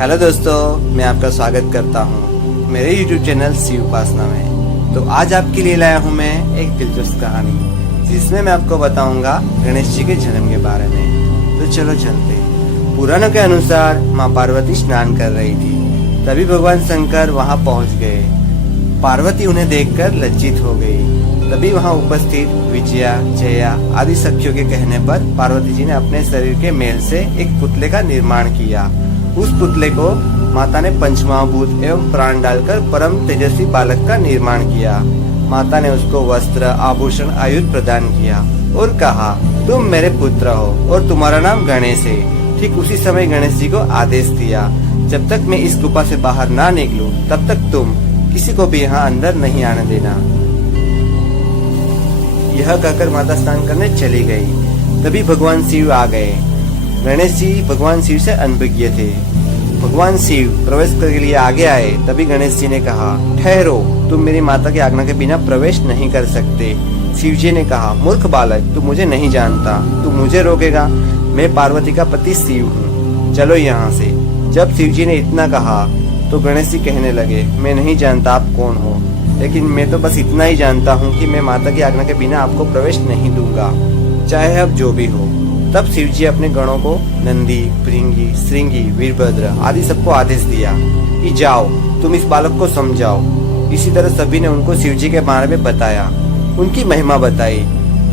Hello दोस्तों, मैं आपका स्वागत करता हूँ मेरे YouTube चैनल शिव उपासना में। तो आज आपके लिए लाया हूँ मैं एक दिलचस्प कहानी, जिसमें मैं आपको बताऊंगा गणेश जी के जन्म के बारे में। तो चलो चलते। पुराणों के अनुसार माँ पार्वती स्नान कर रही थी, तभी भगवान शंकर वहाँ पहुँच गए। पार्वती उन्हें देखकर लज्जित हो गई। तभी वहाँ उपस्थित विजया, जया आदि सखियों के कहने पर पार्वती जी ने अपने शरीर के मेल से एक पुतले का निर्माण किया। उस पुतले को माता ने पंचमहाभूत एवं प्राण डालकर परम तेजस्वी बालक का निर्माण किया। माता ने उसको वस्त्र, आभूषण, आयुध प्रदान किया और कहा, तुम मेरे पुत्र हो और तुम्हारा नाम गणेश है। ठीक उसी समय गणेश जी को आदेश दिया, जब तक मैं इस गुफा से बाहर ना निकलूं, तब तक तुम किसी को भी यहाँ अंदर नहीं आने देना। यह कहकर माता स्नान करने चली गई। तभी भगवान शिव आ गए। गणेश जी भगवान शिव से अनभिज्ञ थे। भगवान शिव प्रवेश के लिए आगे आए। तभी गणेश जी ने कहा, ठहरो, तुम मेरी माता की आज्ञा के बिना प्रवेश नहीं कर सकते। शिव जी ने कहा, मूर्ख बालक, तू मुझे नहीं जानता, तू मुझे रोकेगा? मैं पार्वती का पति शिव हूँ, चलो यहाँ से। जब शिव जी ने इतना कहा तो गणेश जी कहने लगे, मैं नहीं जानता आप कौन हो, लेकिन मैं तो बस इतना ही जानता हूँ कि मैं माता की आज्ञा के बिना आपको प्रवेश नहीं दूंगा, चाहे अब जो भी हो। तब शिव जी अपने गणों को नंदी, भृंगी, श्रृंगी, वीरभद्र आदि सबको आदेश दिया कि जाओ, तुम इस बालक को समझाओ। इसी तरह सभी ने उनको शिव जी के बारे में बताया, उनकी महिमा बताई।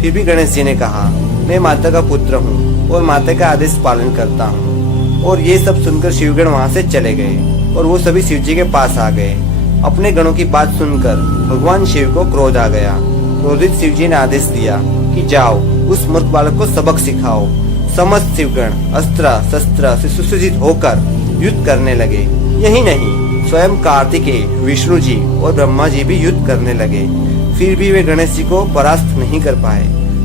फिर भी गणेश जी ने कहा, मैं माता का पुत्र हूँ और माता का आदेश पालन करता हूँ। और ये सब सुनकर शिवगण वहाँ से चले गए और वो सभी शिव जी के पास आ गए। अपने गणों की बात सुनकर भगवान शिव को क्रोध आ गया। क्रोधित शिव जी ने आदेश दिया कि जाओ, उस मूर्ख बालक को सबक सिखाओ। समस्त शिवगण अस्त्र शस्त्र से सुसज्जित होकर युद्ध करने लगे। यही नहीं, स्वयं कार्तिकेय, विष्णु जी और ब्रह्मा जी भी युद्ध करने लगे। फिर भी वे गणेश जी को परास्त नहीं कर पाए।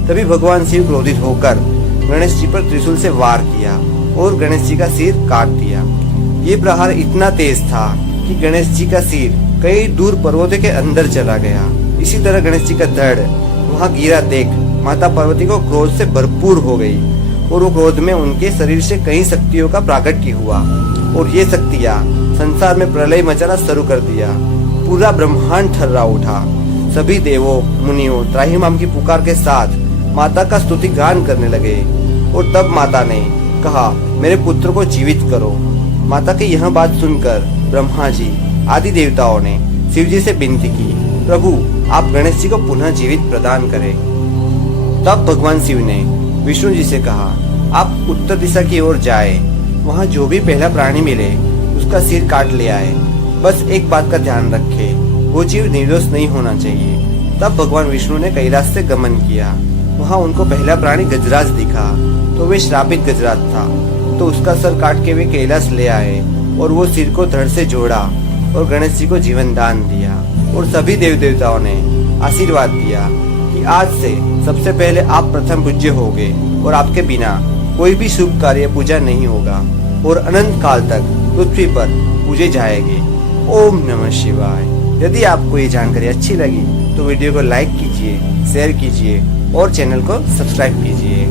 तभी भगवान शिव क्रोधित होकर गणेश जी पर त्रिशूल से वार किया और गणेश जी का सिर काट दिया। ये प्रहार इतना तेज था कि गणेश जी का सिर कई दूर पर्वतों के अंदर चला गया। इसी तरह गणेश जी का धड़ वहाँ गिरा देख माता पार्वती को क्रोध से भरपूर हो गई और वो क्रोध में उनके शरीर से कई शक्तियों का प्राकट्य हुआ और ये शक्तियाँ संसार में प्रलय मचाना शुरू कर दिया। पूरा ब्रह्मांड थर्रा उठा। सभी देवों, मुनियों त्राहिमाम की पुकार के साथ माता का स्तुति गान करने लगे। और तब माता ने कहा, मेरे पुत्र को जीवित करो। माता की यह बात सुनकर ब्रह्मा जी आदि देवताओं ने शिव जी से विनती की, प्रभु आप गणेश जी को पुनः जीवित प्रदान करें। तब भगवान शिव ने विष्णु जी से कहा, आप उत्तर दिशा की ओर जाए, वहाँ जो भी पहला प्राणी मिले उसका सिर काट ले आए। बस एक बात का ध्यान रखे, वो जीव निर्दोष नहीं होना चाहिए। तब भगवान विष्णु ने कैलाश से गमन किया। वहाँ उनको पहला प्राणी गजराज दिखा, तो वे श्रापित गजराज था। तो उसका सर काट के वे कैलाश ले आए और वो सिर को धड़ से जोड़ा और गणेश जी को जीवन दान दिया। और सभी देव देवताओं ने आशीर्वाद दिया कि आज से सबसे पहले आप प्रथम पूज्य होगे और आपके बिना कोई भी शुभ कार्य पूजा नहीं होगा और अनंत काल तक पृथ्वी पर पूजे जाएंगे। ओम नमः शिवाय। यदि आपको ये जानकारी अच्छी लगी तो वीडियो को लाइक कीजिए, शेयर कीजिए और चैनल को सब्सक्राइब कीजिए।